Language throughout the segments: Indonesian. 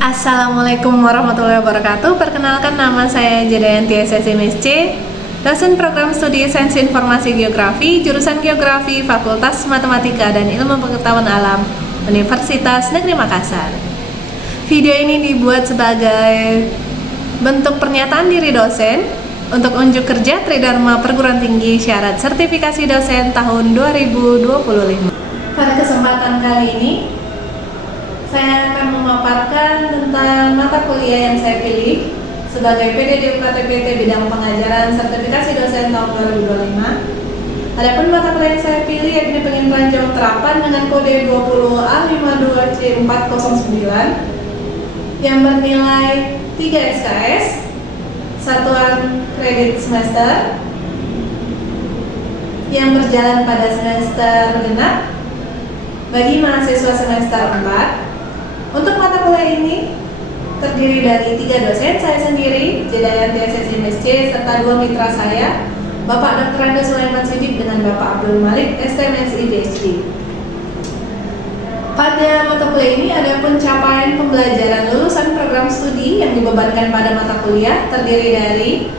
Assalamualaikum warahmatullahi wabarakatuh. Perkenalkan, nama saya Jadayanti SSMSC, dosen program studi Sains Informasi Geografi, jurusan Geografi, Fakultas Matematika dan Ilmu Pengetahuan Alam, Universitas Negeri Makassar. Video ini dibuat sebagai bentuk pernyataan diri dosen untuk unjuk kerja Tridharma Perguruan Tinggi Syarat Sertifikasi Dosen tahun 2025. Pada kesempatan kali ini, saya akan memaparkan tentang mata kuliah yang saya pilih sebagai PDD UKT-PT bidang pengajaran sertifikasi dosen tahun 2025. Adapun mata kuliah yang saya pilih yakni penginderaan jauh terapan dengan kode 20A52C409 yang bernilai 3 SKS, satuan kredit semester, yang berjalan pada semester genap bagi mahasiswa semester 4. Untuk mata kuliah ini terdiri dari 3 dosen, saya sendiri, Jadayanti SSMSC, serta 2 mitra saya, Bapak Dr. Ando Sulaiman Sidik dengan Bapak Abdul Malik, STMSI PhD. Pada mata kuliah ini ada pencapaian pembelajaran lulusan program studi yang dibebankan pada mata kuliah terdiri dari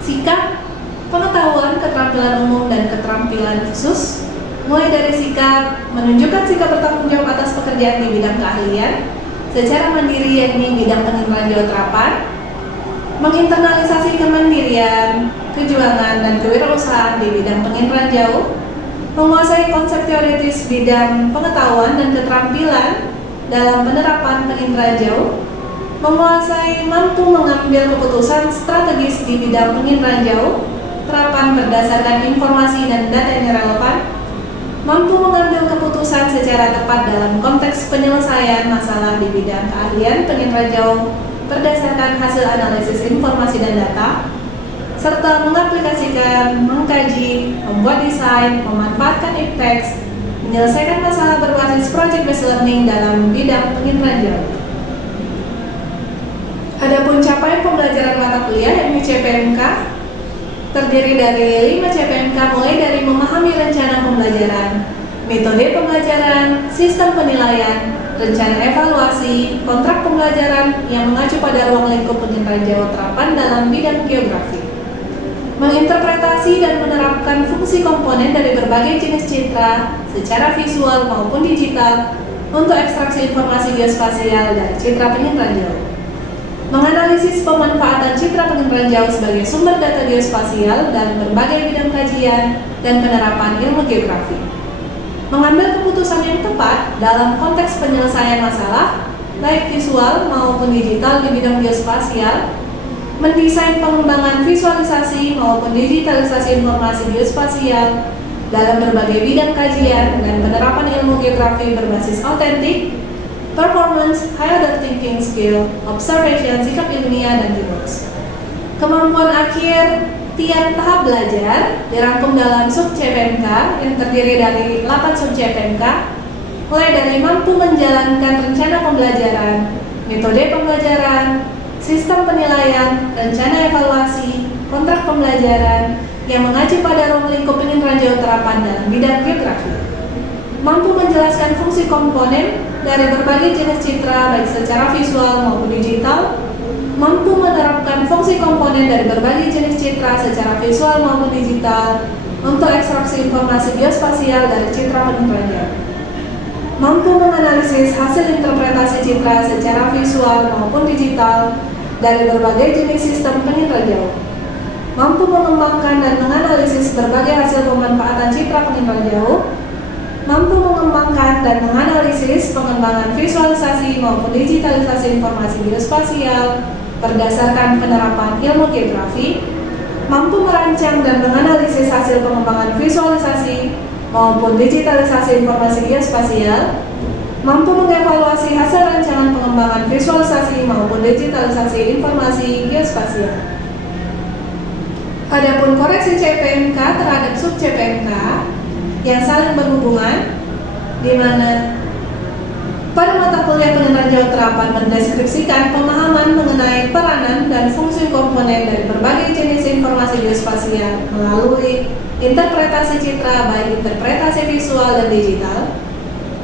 sikap, pengetahuan, keterampilan umum, dan keterampilan khusus. Mulai dari sikap, menunjukkan sikap bertanggung jawab atas pekerjaan di bidang keahlian secara mandiri yakni bidang penginderaan jauh terapan, menginternalisasi kemandirian, kejuangan, dan kewirausahaan di bidang penginderaan jauh, menguasai konsep teoritis bidang pengetahuan dan keterampilan dalam penerapan penginderaan jauh, menguasai mampu mengambil keputusan strategis di bidang penginderaan jauh, terapan berdasarkan informasi dan data yang relevan, mampu mengambil keputusan secara tepat dalam konteks penyelesaian masalah di bidang keahlian penginderaan jauh berdasarkan hasil analisis informasi dan data, serta mengaplikasikan, mengkaji, membuat desain, memanfaatkan IPTEX, menyelesaikan masalah berbasis project based learning dalam bidang penginderaan jauh. Adapun capaian pembelajaran mata kuliah yakni CPMK terdiri dari 5 CPMK mulai dari memahami rencana pembelajaran, metode pembelajaran, sistem penilaian, rencana evaluasi, kontrak pembelajaran yang mengacu pada ruang lingkup penginderaan jauh terapan dalam bidang geografi, menginterpretasi dan menerapkan fungsi komponen dari berbagai jenis citra secara visual maupun digital untuk ekstraksi informasi geospasial dari citra penginderaan jauh, menganalisis pemanfaatan citra penginderaan jauh sebagai sumber data geospasial dan berbagai bidang kajian dan penerapan ilmu geografi, mengambil keputusan yang tepat dalam konteks penyelesaian masalah baik visual maupun digital di bidang geospasial, mendesain pengembangan visualisasi maupun digitalisasi informasi geospasial dalam berbagai bidang kajian dan penerapan ilmu geografi berbasis autentik, performance, high order thinking skill, observation, sikap ilmiah, dan teamwork. Kemampuan akhir tiap tahap belajar dirangkum dalam sub CPMK yang terdiri dari 8 sub CPMK, mulai dari mampu menjalankan rencana pembelajaran, metode pembelajaran, sistem penilaian, rencana evaluasi, kontrak pembelajaran yang mengacu pada ruang lingkup penginderaan jauh terapan dalam bidang geografi, mampu menjelaskan fungsi komponen dari berbagai jenis citra baik secara visual maupun digital, mampu menerapkan fungsi komponen dari berbagai jenis citra secara visual maupun digital untuk ekstraksi informasi geospasial dari citra penginderaan jauh, mampu menganalisis hasil interpretasi citra secara visual maupun digital dari berbagai jenis sistem penginderaan jauh, mampu mengembangkan dan menganalisis berbagai hasil pemanfaatan citra penginderaan jauh, mampu mengembangkan dan menganalisis pengembangan visualisasi maupun digitalisasi informasi geospasial berdasarkan penerapan ilmu geografi, mampu merancang dan menganalisis hasil pengembangan visualisasi maupun digitalisasi informasi geospasial, mampu mengevaluasi hasil rancangan pengembangan visualisasi maupun digitalisasi informasi geospasial. Adapun koreksi CPMK terhadap sub CPMK yang saling berhubungan, di mana pada mata kuliah penginderaan jauh terapan mendeskripsikan pemahaman mengenai peranan dan fungsi komponen dari berbagai jenis informasi geospasial melalui interpretasi citra baik interpretasi visual dan digital.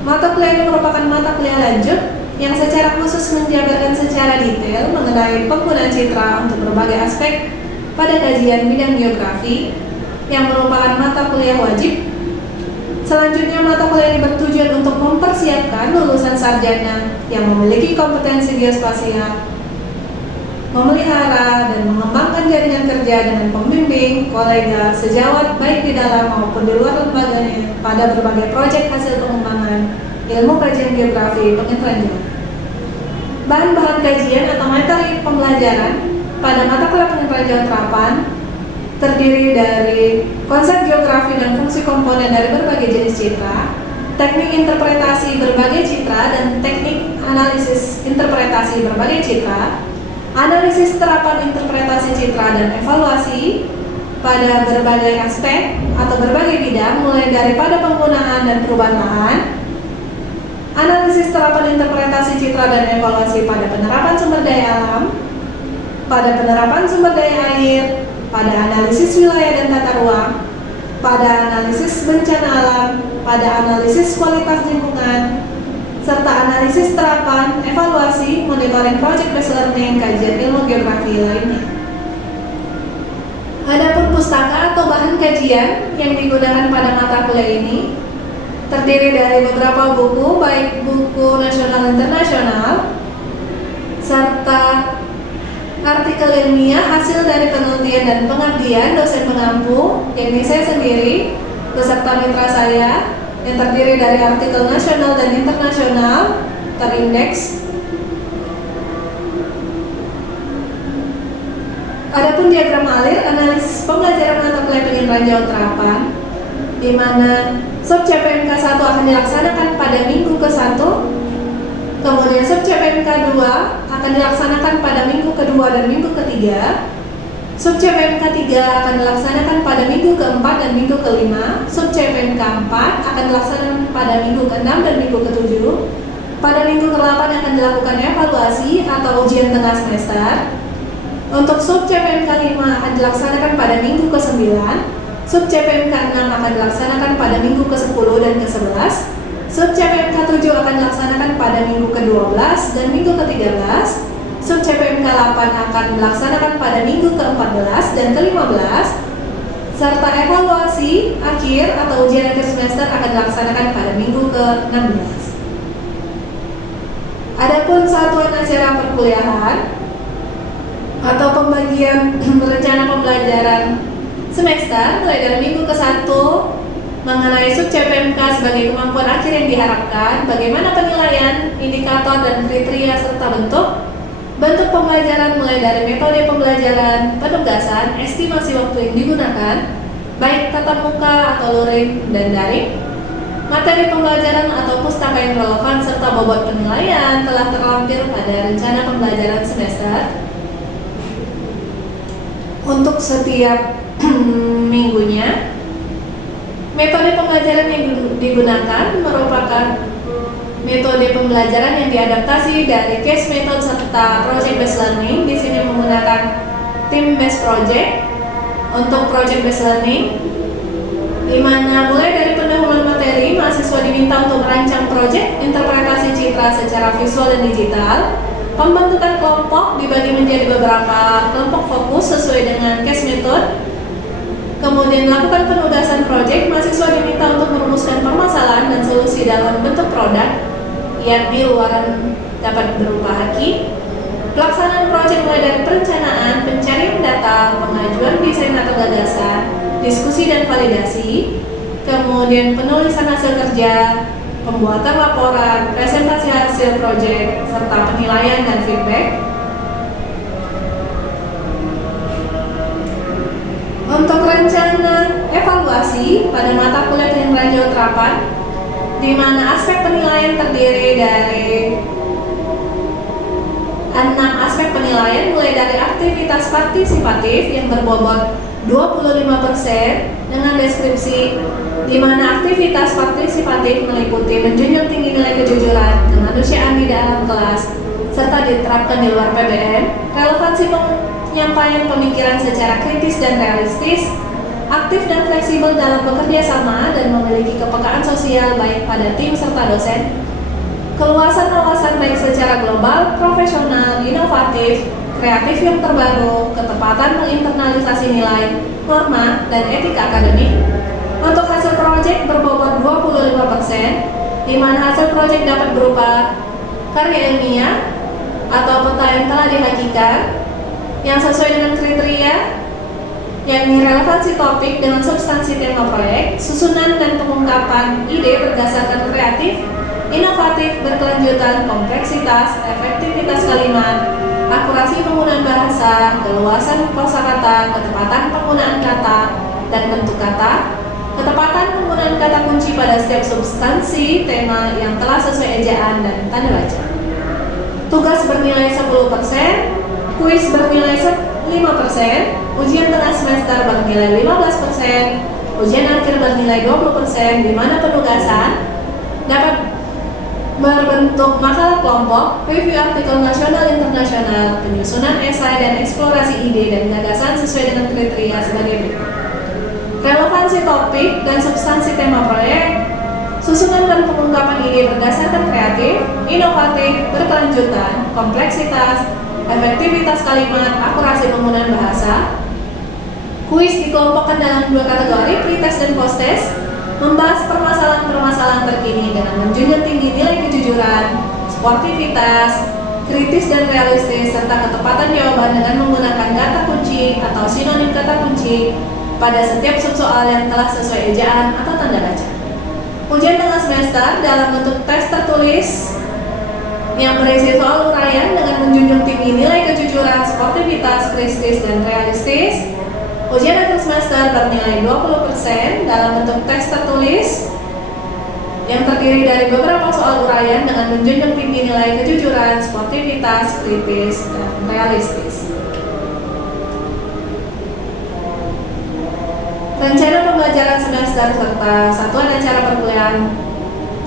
Mata kuliah ini merupakan mata kuliah lanjut yang secara khusus menjabarkan secara detail mengenai penggunaan citra untuk berbagai aspek pada kajian bidang geografi yang merupakan mata kuliah wajib. Selanjutnya, mata kuliah ini bertujuan untuk mempersiapkan lulusan sarjana yang memiliki kompetensi geospasial, memelihara dan mengembangkan jaringan kerja dengan pembimbing, kolega, sejawat baik di dalam maupun di luar lembaganya pada berbagai proyek hasil pengembangan ilmu kajian geografi penginteranjauhan. Bahan-bahan kajian atau materi pembelajaran pada mata kuliah penginteranjauhan terapan terdiri dari konsep geografi dan fungsi komponen dari berbagai jenis citra, teknik interpretasi berbagai citra dan teknik analisis interpretasi berbagai citra, analisis terapan interpretasi citra dan evaluasi pada berbagai aspek atau berbagai bidang mulai daripada penggunaan dan perubahan lahan, analisis terapan interpretasi citra dan evaluasi pada penerapan sumber daya alam, pada penerapan sumber daya air, pada analisis wilayah dan tata ruang, pada analisis bencana alam, pada analisis kualitas lingkungan, serta analisis terapan, evaluasi, monitoring project based learning, kajian ilmu geografi lainnya. Adapun pustaka atau bahan kajian yang digunakan pada mata kuliah ini terdiri dari beberapa buku, baik buku nasional dan internasional, serta artikel ilmiah hasil dari penelitian dan pengabdian dosen pengampu, yakni saya sendiri, beserta mitra saya, yang terdiri dari artikel nasional dan internasional terindeks. Adapun diagram alir analisis pembelajaran mata kuliah penginteranjauhan terapan, di mana sub CPMK 1 akan dilaksanakan pada minggu ke-1, kemudian sub CPMK 2 akan dilaksanakan pada minggu kedua dan minggu ketiga, sub CPMK 3 akan dilaksanakan pada minggu ke-4 dan minggu ke-5, sub CPMK 4 akan dilaksanakan pada minggu ke-6 dan minggu ke-7, pada minggu ke-8 akan dilakukan evaluasi atau ujian tengah semester. Untuk sub CPMK 5 akan dilaksanakan pada minggu ke-9, sub CPMK 6 akan dilaksanakan pada minggu ke-10 dan ke-11, sub CPMK 7 akan dilaksanakan pada minggu ke-12 dan minggu ke-13, sub CPMK 8 akan dilaksanakan pada minggu ke-14 dan ke-15, serta evaluasi akhir atau ujian akhir semester akan dilaksanakan pada minggu ke-16. Adapun satuan acara perkuliahan atau pembagian rencana pembelajaran semester mulai dari minggu ke-1 mengenai sub CPMK sebagai kemampuan akhir yang diharapkan, bagaimana penilaian, indikator dan kriteria serta bentuk pembelajaran mulai dari metode pembelajaran, penugasan, estimasi waktu yang digunakan, baik tatap muka atau luring dan daring, materi pembelajaran atau pustaka yang relevan serta bobot penilaian telah terlampir pada rencana pembelajaran semester. Untuk setiap minggunya, metode pembelajaran yang digunakan merupakan metode pembelajaran yang diadaptasi dari case method serta project based learning. Di sini menggunakan team based project untuk project based learning, di mana mulai dari pendahuluan materi, mahasiswa diminta untuk merancang project interpretasi citra secara visual dan digital. Pembentukan kelompok dibagi menjadi beberapa kelompok fokus sesuai dengan case method. Kemudian melakukan penugasan proyek, mahasiswa diminta untuk merumuskan permasalahan dan solusi dalam bentuk produk, yakni luaran dapat berupa haki. Pelaksanaan proyek mulai dari perencanaan, pencarian data, pengajuan desain atau gagasan, diskusi dan validasi, kemudian penulisan hasil kerja, pembuatan laporan, presentasi hasil proyek, serta penilaian dan feedback. Untuk rencana evaluasi pada mata kuliah penginteranjauhan terapan, di mana aspek penilaian terdiri dari 6 aspek penilaian, mulai dari aktivitas partisipatif yang berbobot 25% dengan deskripsi, di mana aktivitas partisipatif meliputi menjunjung tinggi nilai kejujuran, kemanusiaan di dalam kelas, serta diterapkan di luar PBN, relevansi penyampaian pemikiran secara kritis dan realistis, aktif dan fleksibel dalam bekerja sama, dan memiliki kepekaan sosial baik pada tim serta dosen. keluasan wawasan baik secara global, profesional, inovatif, kreatif yang terbaru, ketepatan menginternalisasi nilai, norma, dan etika akademik. Untuk hasil proyek berbobot 25%, di mana hasil proyek dapat berupa karya ilmiah atau peta yang telah dihakikan, yang sesuai dengan kriteria, yakni relevansi topik dengan substansi tema proyek, susunan dan pengungkapan ide berdasarkan kreatif, inovatif, berkelanjutan, kompleksitas, efektivitas kalimat, akurasi penggunaan bahasa, keluasan kosakata, ketepatan penggunaan kata dan bentuk kata, ketepatan penggunaan kata kunci pada setiap substansi tema yang telah sesuai ejaan dan tanda baca. Tugas bernilai 10%, kuis bernilai 5%, ujian tengah semester bernilai 15%, ujian akhir bernilai 20%, di mana penugasan dapat berbentuk makalah kelompok, review artikel nasional internasional, penyusunan esai dan eksplorasi ide dan gagasan sesuai dengan kriteria sebagai berikut. Relevansi topik dan substansi tema proyek, susunan dan pengungkapan ide berdasarkan kreatif, inovatif, berkelanjutan, kompleksitas, efektivitas kalimat, akurasi penggunaan bahasa. Kuis dikelompokkan dalam 2 kategori, pretest dan posttest, membahas permasalahan-permasalahan terkini dengan menjunjung tinggi nilai kejujuran, sportivitas, kritis dan realistis, serta ketepatan jawaban dengan menggunakan kata kunci atau sinonim kata kunci pada setiap subsoal yang telah sesuai ejaan atau tanda baca. Ujian tengah semester dalam bentuk tes tertulis yang berisi soal uraian dengan menjunjung tinggi nilai kejujuran, sportivitas, kritis dan realistis. Ujian akhir semester bernilai 20% dalam bentuk teks tertulis yang terdiri dari beberapa soal uraian dengan menjunjung tinggi nilai kejujuran, sportivitas, kritis, dan realistis. Rencana pembelajaran semester serta satuan acara perkuliahan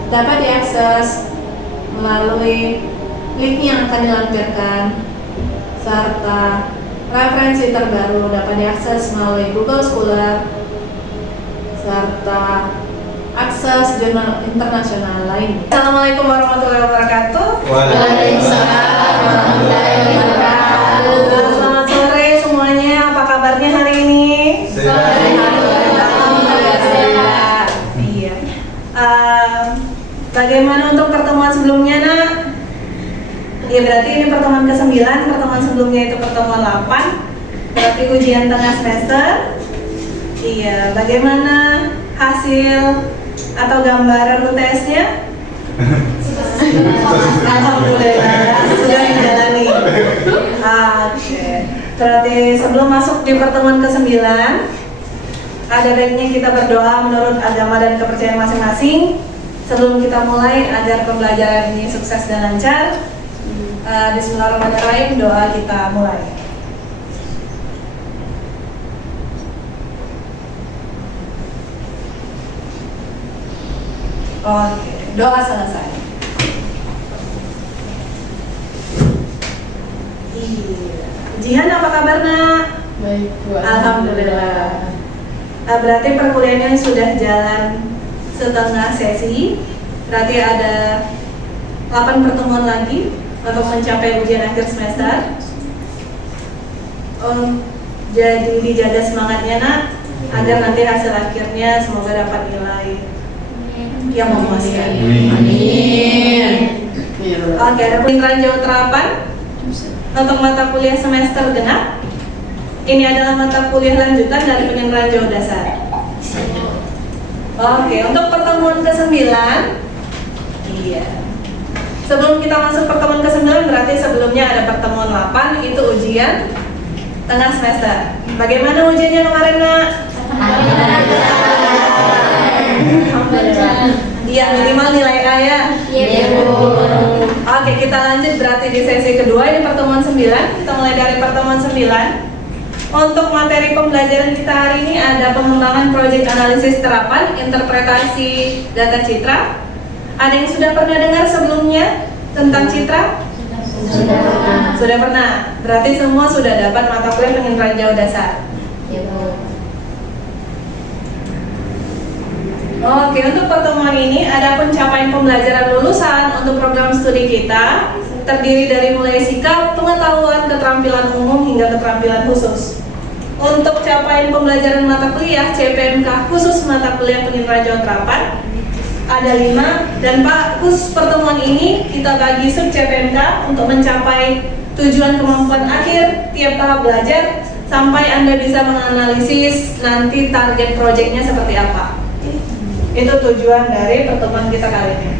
dapat diakses melalui link yang akan dilampirkan, serta referensi terbaru dapat diakses melalui Google Scholar, serta akses jurnal internasional lain. Assalamualaikum warahmatullahi wabarakatuh. Waalaikumsalam warahmatullahi wabarakatuh. Selamat sore semuanya, apa kabarnya hari ini? Sehat. Iya. Bagaimana untuk pertemuan sebelumnya, Nak? Ya berarti ini pertemuan ke-9, pertemuan sebelumnya itu pertemuan 8. Berarti ujian tengah semester. Iya, bagaimana hasil atau gambaran UTS-nya? Alhamdulillah, sudah dijalani. Oke. Berarti sebelum masuk di pertemuan ke-9, ada baiknya kita berdoa menurut agama dan kepercayaan masing-masing sebelum kita mulai agar pembelajaran ini sukses dan lancar. Bismillahirrahmanirrahim, doa kita mulai. Oke, doa selesai. Iya. Jihan apa kabar, Nak? Baik, Bu. Alhamdulillah. Berarti perkuliahannya sudah jalan setengah sesi. Berarti ada 8 pertemuan lagi untuk mencapai ujian akhir semester. Jadi dijaga semangatnya, Nak, agar nanti hasil akhirnya semoga dapat nilai yang memuaskan. Amin. Oke, ada peninjauan terapan untuk mata kuliah semester genap. Ini adalah mata kuliah lanjutan dari penyenderaan jauh dasar. Oke, untuk pertemuan ke-9, iya. Sebelum kita masuk pertemuan ke-9, berarti sebelumnya ada pertemuan 8, itu ujian tengah semester. Bagaimana ujiannya kemarin, Nak? Alhamdulillah. Iya, minimal nilai A ya? Iya, Bu. Oke, kita lanjut berarti di sesi kedua, ini pertemuan 9. Kita mulai dari pertemuan 9. Untuk materi pembelajaran kita hari ini ada pengembangan proyek analisis terapan, interpretasi data citra. Ada yang sudah pernah dengar sebelumnya tentang citra? Sudah pernah. Berarti semua sudah dapat mata kuliah penginderaan jauh dasar. Iya, Bu. Oke, untuk pertemuan ini ada pencapaian pembelajaran lulusan untuk program studi kita terdiri dari mulai sikap, pengetahuan, keterampilan umum hingga keterampilan khusus. Untuk capaian pembelajaran mata kuliah CPMK khusus mata kuliah penginderaan terapan ada 5 dan khusus pertemuan ini kita bagi sub CPMK untuk mencapai tujuan kemampuan akhir tiap tahap belajar sampai Anda bisa menganalisis nanti target proyeknya seperti apa. Itu tujuan dari pertemuan kita kali ini.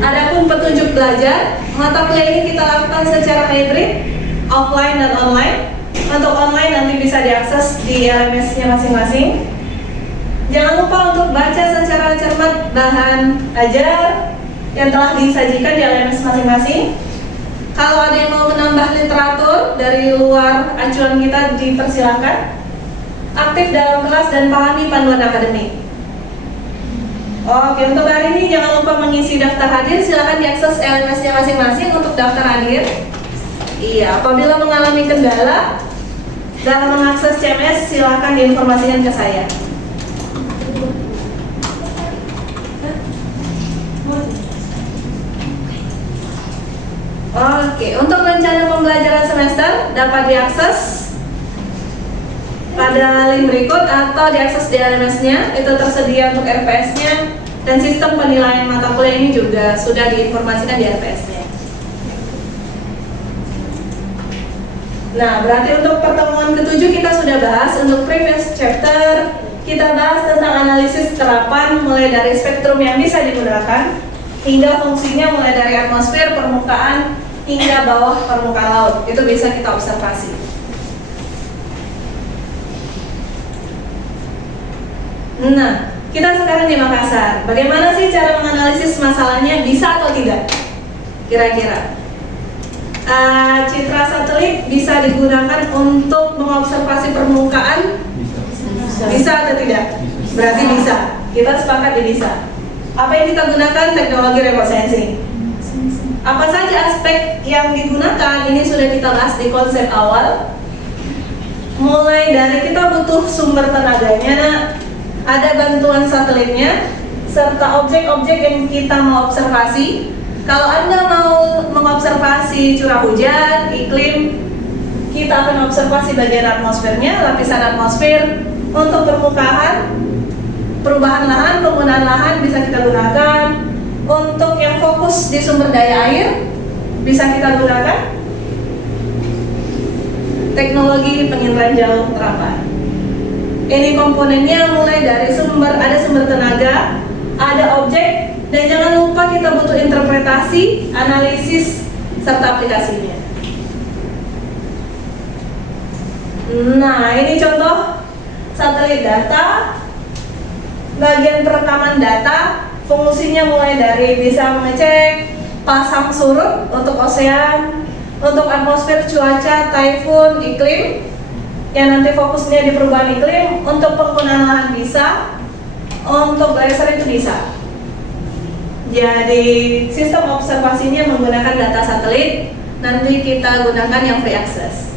Adapun petunjuk belajar, mata kuliah ini kita lakukan secara hybrid, offline dan online. Untuk online nanti bisa diakses di LMS-nya masing-masing. Jangan lupa untuk baca secara cermat bahan ajar yang telah disajikan di LMS masing-masing. Kalau ada yang mau menambah literatur dari luar acuan kita dipersilahkan. Aktif dalam kelas dan pahami panduan akademik. Oke, untuk hari ini jangan lupa mengisi daftar hadir. Silakan diakses LMS-nya masing-masing untuk daftar hadir. Iya, apabila mengalami kendala dalam mengakses CMS, silakan diinformasikan ke saya. Oke, untuk rencana pembelajaran semester dapat diakses pada link berikut atau diakses di LMS-nya. Itu tersedia untuk RPS-nya dan sistem penilaian mata kuliah ini juga sudah diinformasikan di RPS-nya. Nah, berarti untuk pertemuan ke-7 kita sudah bahas. Untuk previous chapter kita bahas tentang analisis terapan mulai dari spektrum yang bisa digunakan hingga fungsinya mulai dari atmosfer, permukaan hingga bawah permukaan laut. Itu bisa kita observasi. Nah, kita sekarang di Makassar. Bagaimana sih cara menganalisis masalahnya, bisa atau tidak? Kira-kira citra satelit bisa digunakan untuk mengobservasi permukaan? Bisa atau tidak? Berarti bisa. Kita sepakat di bisa. Apa yang kita gunakan? Teknologi remote sensing. Apa saja aspek yang digunakan? Ini sudah kita bahas di konsep awal. Mulai dari kita butuh sumber tenaganya, nah, ada bantuan satelitnya, serta objek-objek yang kita mau observasi. Kalau Anda mau mengobservasi curah hujan, iklim, kita akan observasi bagian atmosfernya, lapisan atmosfer. Untuk permukaan, perubahan lahan, penggunaan lahan bisa kita gunakan. Untuk yang fokus di sumber daya air, bisa kita gunakan teknologi penginderaan jauh terapan. Ini komponennya mulai dari ada sumber tenaga, ada objek, dan jangan lupa kita butuh interpretasi, analisis, serta aplikasinya. Nah, ini contoh satelit data. Bagian perekaman data, fungsinya mulai dari bisa mengecek pasang surut untuk osean, untuk atmosfer, cuaca, typhoon, iklim, yang nanti fokusnya di perubahan iklim. Untuk penggunaan lahan bisa, untuk laser itu bisa. Jadi sistem observasinya menggunakan data satelit. Nanti kita gunakan yang free access.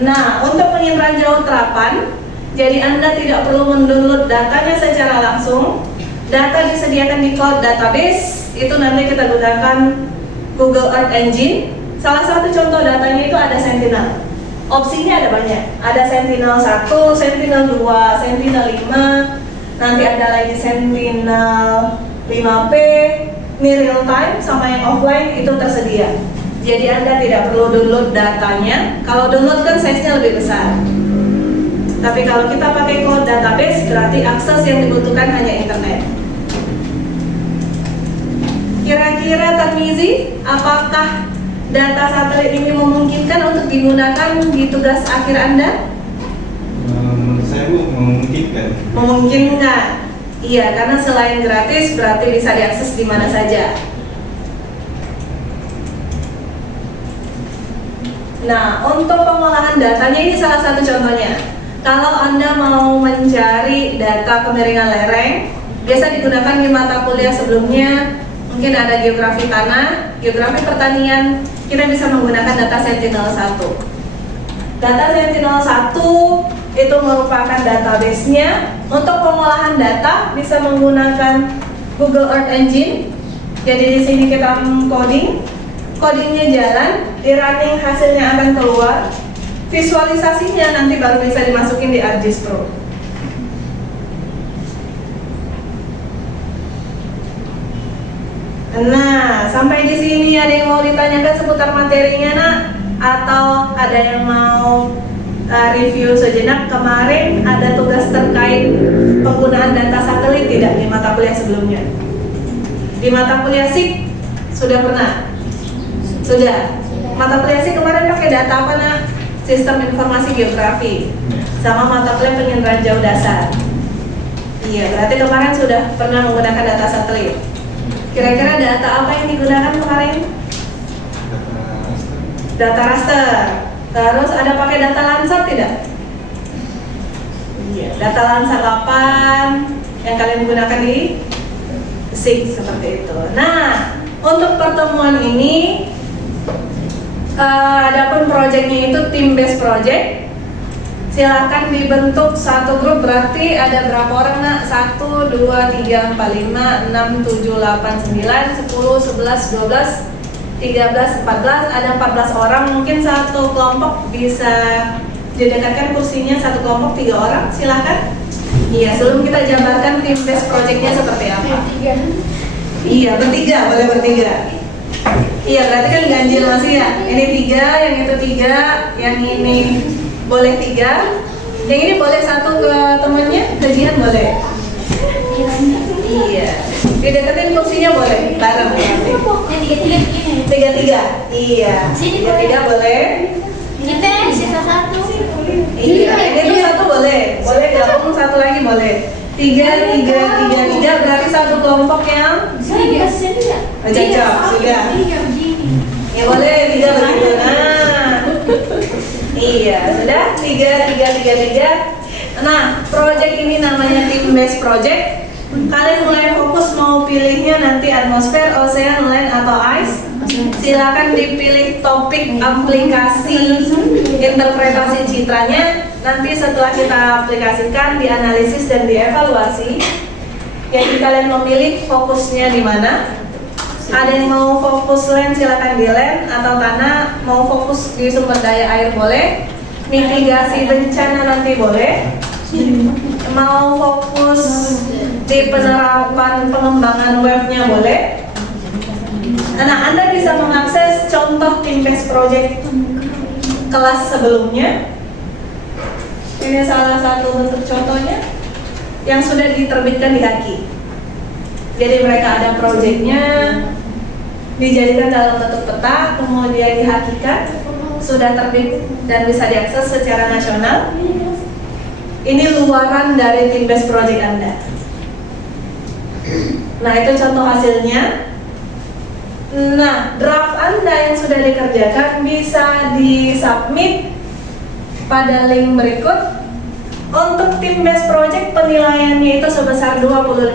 Nah, untuk penginderaan jauh terapan, jadi Anda tidak perlu mendownload datanya secara langsung. Data disediakan di cloud database. Itu nanti kita gunakan Google Earth Engine. Salah satu contoh datanya itu ada Sentinel. Opsinya ada banyak. Ada Sentinel 1, Sentinel 2, Sentinel 5. Nanti ada lagi Sentinel 5P. Ini real time sama yang offline itu tersedia. Jadi Anda tidak perlu download datanya. Kalau download kan size-nya lebih besar. Tapi kalau kita pakai cloud database, berarti akses yang dibutuhkan hanya internet. Kira-kira Tarmizi, apakah data satelit ini memungkinkan untuk digunakan di tugas akhir Anda? Menurut saya Bu, memungkinkan. Memungkinkan. Iya, karena selain gratis berarti bisa diakses di mana saja. Nah, untuk pengolahan datanya ini salah satu contohnya. Kalau Anda mau mencari data kemiringan lereng, biasa digunakan di mata kuliah sebelumnya. Mungkin ada geografi tanah, geografi pertanian, kita bisa menggunakan data Sentinel 1. Data Sentinel 1 itu merupakan database-nya. Untuk pengolahan data bisa menggunakan Google Earth Engine. Jadi di sini kita codingnya jalan, di running hasilnya akan keluar. Visualisasinya nanti baru bisa dimasukin di ArcGIS Pro. Nah, sampai di sini ada yang mau ditanyakan seputar materinya, nak? Atau ada yang mau review sejenak? Kemarin ada tugas terkait penggunaan data satelit tidak di mata kuliah sebelumnya? Di mata kuliah SIK sudah pernah? Sudah. Mata kuliah SIK kemarin pakai data apa, nak? Sistem informasi geografi. Sama mata kuliah penginderaan jauh dasar. Iya, berarti kemarin sudah pernah menggunakan data satelit. Kira-kira data apa yang digunakan kemarin? Data raster. Terus ada pakai data Landsat tidak? Iya, data Landsat 8 yang kalian gunakan di SIK seperti itu. Nah, untuk pertemuan ini adapun proyeknya itu team based project. Silahkan dibentuk satu grup, berarti ada berapa orang, nak? 1, 2, 3, 4, 5, 6, 7, 8, 9, 10, 11, 12, 13, 14. Ada 14 orang, mungkin satu kelompok bisa didekatkan kursinya satu kelompok 3 orang, silahkan. Iya, sebelum kita jabarkan tim based projectnya seperti apa. Iya, bertiga, boleh bertiga. Iya, berarti kan ganjil masih ya. Ini 3, yang itu 3, yang ini boleh 3, yang ini boleh satu ke temannya, gajian boleh. Iya, dideketin kursinya boleh, bareng nanti. 3-3, iya, 3-3 boleh. Kita sisa 1. Iya, ini tuh 1 boleh, boleh gabung 1 lagi boleh. 3 berarti satu kelompok yang cocok, sudah. Ya boleh 3 begitu. Nah, iya, sudah 3. Nah, project ini namanya team based project. Kalian mulai fokus mau pilihnya nanti atmosfer, ocean, land atau ice. Silakan dipilih topik, aplikasi, interpretasi citranya. Nanti setelah kita aplikasikan, dianalisis dan dievaluasi. Jadi kalian memilih fokusnya di mana. Ada yang mau fokus land, silakan di land, atau tanah. Mau fokus di sumber daya air boleh. Mitigasi bencana nanti boleh. Mau fokus di penerapan pengembangan webnya boleh. Nah, Anda bisa mengakses contoh team based project kelas sebelumnya. Ini salah satu bentuk contohnya yang sudah diterbitkan di Haki. Jadi mereka ada projectnya, dijadikan dalam bentuk peta, kemudian dihakikan, sudah terbit dan bisa diakses secara nasional. Ini luaran dari team based project Anda. Nah, itu contoh hasilnya. Nah, draft Anda yang sudah dikerjakan bisa disubmit pada link berikut. Untuk team based project penilaiannya itu sebesar 25%.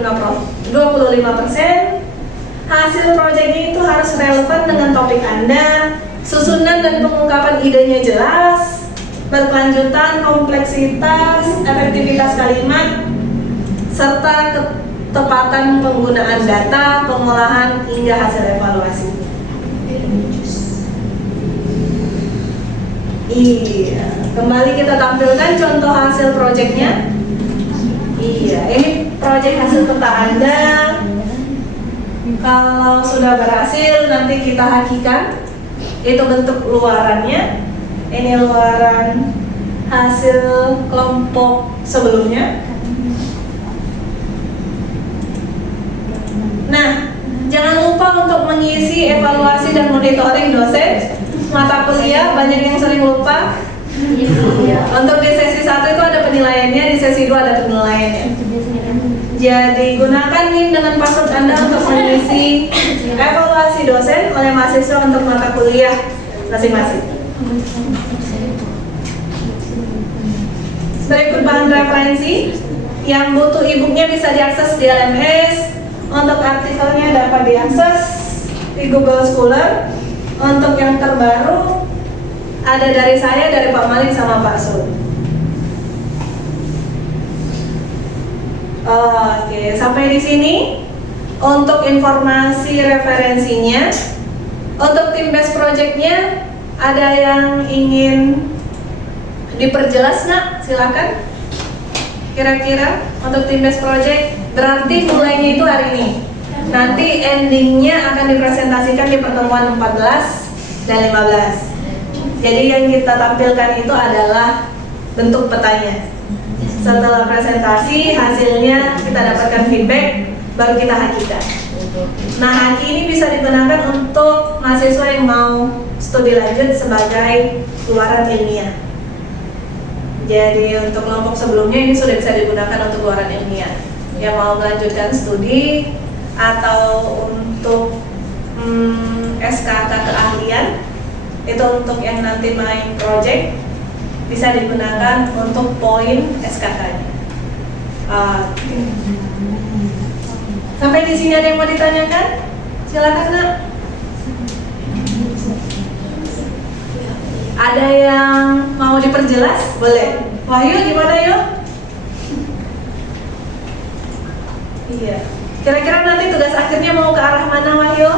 Hasil proyeknya itu harus relevan dengan topik Anda. Susunan dan pengungkapan idenya jelas, berkelanjutan, kompleksitas, efektivitas kalimat, serta ketepatan penggunaan data, pengolahan hingga hasil evaluasi. Iya, kembali kita tampilkan contoh hasil proyeknya. Iya, ini proyek hasil peta Anda. Kalau sudah berhasil, nanti kita hakikan. Itu bentuk luarannya. Ini luaran hasil kelompok sebelumnya. Nah, jangan lupa untuk mengisi evaluasi dan monitoring dosen mata kuliah. Banyak yang sering lupa. Untuk di sesi 1 itu ada penilaiannya, di sesi 2 ada penilaiannya. Jadi gunakan link dengan password Anda untuk mengisi evaluasi dosen oleh mahasiswa untuk mata kuliah masing-masing. Berikut bahan referensi yang butuh e-booknya bisa diakses di LMS. Untuk artikelnya dapat diakses di Google Scholar. Untuk yang terbaru ada dari saya, dari Pak Malik sama Pak Sul. Oke, sampai di sini untuk informasi referensinya. Untuk tim base project-nya ada yang ingin diperjelas nak? Silakan. Kira-kira untuk tim base project berarti mulainya itu hari ini. Nanti endingnya akan dipresentasikan di pertemuan 14 dan 15. Jadi yang kita tampilkan itu adalah bentuk petanya. Setelah presentasi hasilnya kita dapatkan feedback, baru kita hakikan. Nah, haki ini bisa digunakan untuk mahasiswa yang mau studi lanjut sebagai keluaran ilmiah. Jadi untuk kelompok sebelumnya ini sudah bisa digunakan untuk keluaran ilmiah. Yang mau melanjutkan studi atau untuk SKK keahlian, itu untuk yang nanti main project bisa digunakan untuk poin SKK-nya. Sampai di sini ada yang mau ditanyakan? Silakan nak. Ada yang mau diperjelas? Boleh. Wahyu gimana yuk? Iya. Kira-kira nanti tugas akhirnya mau ke arah mana Wahyu?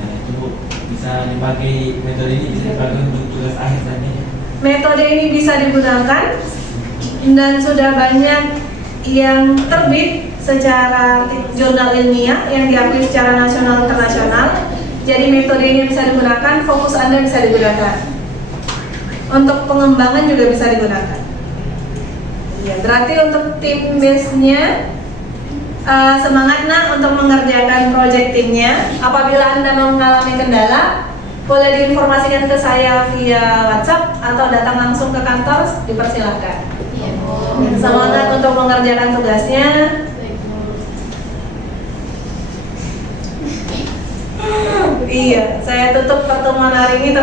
Nah, itu bisa dipakai metode ini bisa dipakai untuk tugas akhir nantinya. Metode ini bisa digunakan dan sudah banyak yang terbit secara jurnal ilmiah yang diakui secara nasional internasional. Jadi metode ini bisa digunakan, fokus Anda bisa digunakan. Untuk pengembangan juga bisa digunakan. Ya, berarti untuk tim base-nya semangat nak untuk mengerjakan project timnya. Apabila Anda mengalami kendala, boleh diinformasikan ke saya via WhatsApp atau datang langsung ke kantor, dipersilakan. Semangat untuk mengerjakan tugasnya. Iya, saya tutup pertemuan hari ini.